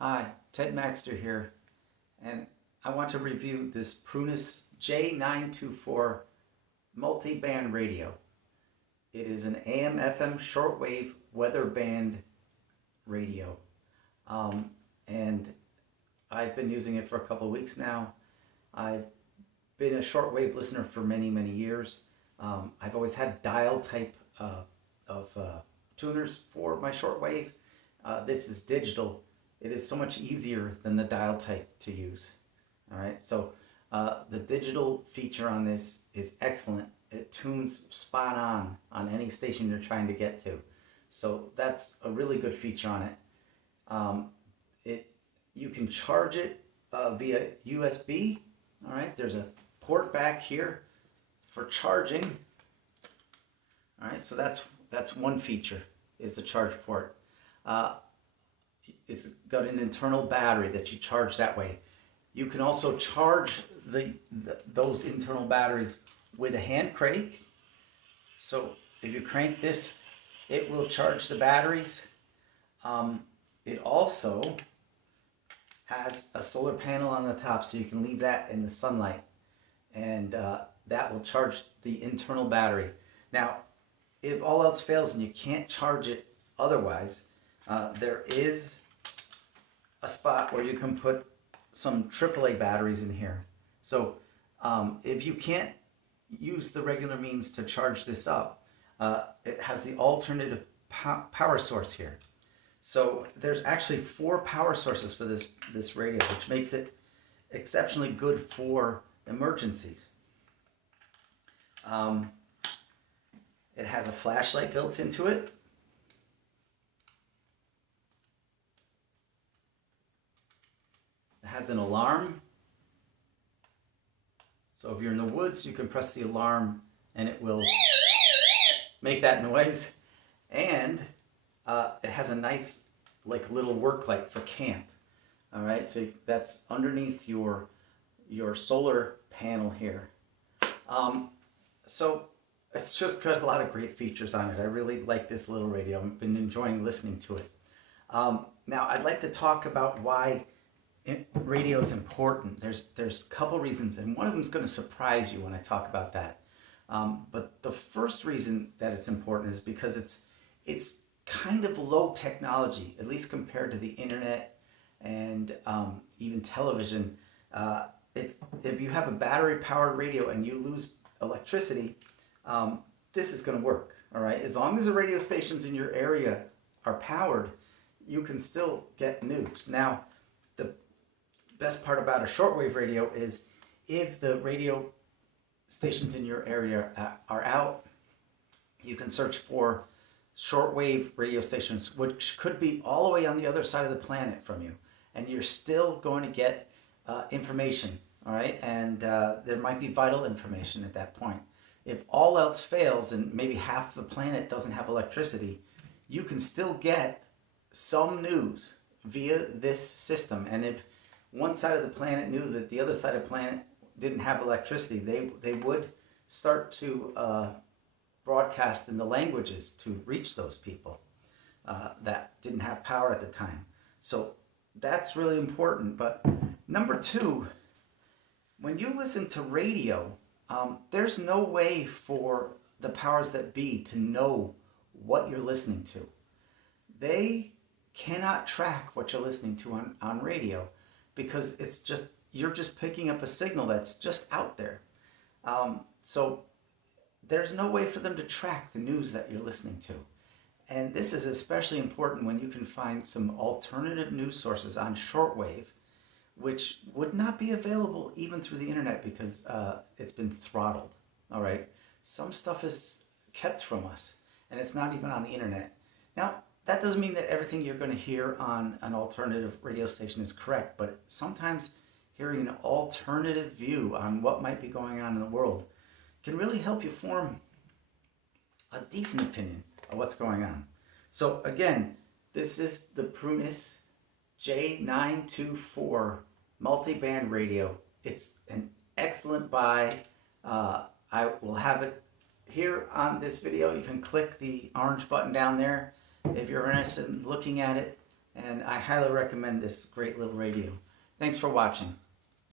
Hi, Ted Maxter here, and I want to review this Prunus J-924 multi-band radio. It is an AM/FM shortwave weather band radio, and I've been using it for a couple of weeks now. I've been a shortwave listener for many, many years. I've always had dial type of tuners for my shortwave. This is digital. It is so much easier than the dial type to use. All right, so the digital feature on this is excellent. It tunes spot on any station you're trying to get to. So that's a really good feature on it. You can charge it via USB. All right, there's a port back here for charging. All right, so that's one feature, is the charge port. It's got an internal battery that you charge that way. You can also charge those internal batteries with a hand crank. So if you crank this, it will charge the batteries. It also has a solar panel on the top, so you can leave that in the sunlight, and that will charge the internal battery. Now, if all else fails and you can't charge it otherwise, there is a spot where you can put some AAA batteries in here. So if you can't use the regular means to charge this up, it has the alternative power source here. So there's actually 4 power sources for this radio, which makes it exceptionally good for emergencies. It has a flashlight built into it. It has an alarm. So if you're in the woods, you can press the alarm and it will make that noise. And it has a nice little work light for camp. All right, so that's underneath your solar panel here. So it's just got a lot of great features on it. I really like this little radio. I've been enjoying listening to it. Now I'd like to talk about why radio is important. There's a couple reasons, and one of them is going to surprise you when I talk about that. But the first reason that it's important is because it's kind of low technology, at least compared to the internet and even television. If you have a battery-powered radio and you lose electricity, this is going to work. All right, as long as the radio stations in your area are powered, you can still get news. Now, the best part about a shortwave radio is if the radio stations in your area are out, you can search for shortwave radio stations, which could be all the way on the other side of the planet from you, and you're still going to get information. All right, and there might be vital information at that point. If all else fails and maybe half the planet doesn't have electricity, you can still get some news via this system. And if one side of the planet knew that the other side of the planet didn't have electricity, they would start to broadcast in the languages to reach those people that didn't have power at the time. So that's really important. But number 2, when you listen to radio, there's no way for the powers that be to know what you're listening to. They cannot track what you're listening to on radio, because you're just picking up a signal that's just out there. So there's no way for them to track the news that you're listening to. And this is especially important when you can find some alternative news sources on shortwave, which would not be available even through the internet because it's been throttled. All right, some stuff is kept from us, and it's not even on the internet. Now, that doesn't mean that everything you're going to hear on an alternative radio station is correct, but sometimes hearing an alternative view on what might be going on in the world can really help you form a decent opinion of what's going on. So again, this is the Prunus J-924 multi-band radio. It's an excellent buy. I will have it here on this video. You can click the orange button down there if you're interested in looking at it, and I highly recommend this great little radio. Thanks for watching.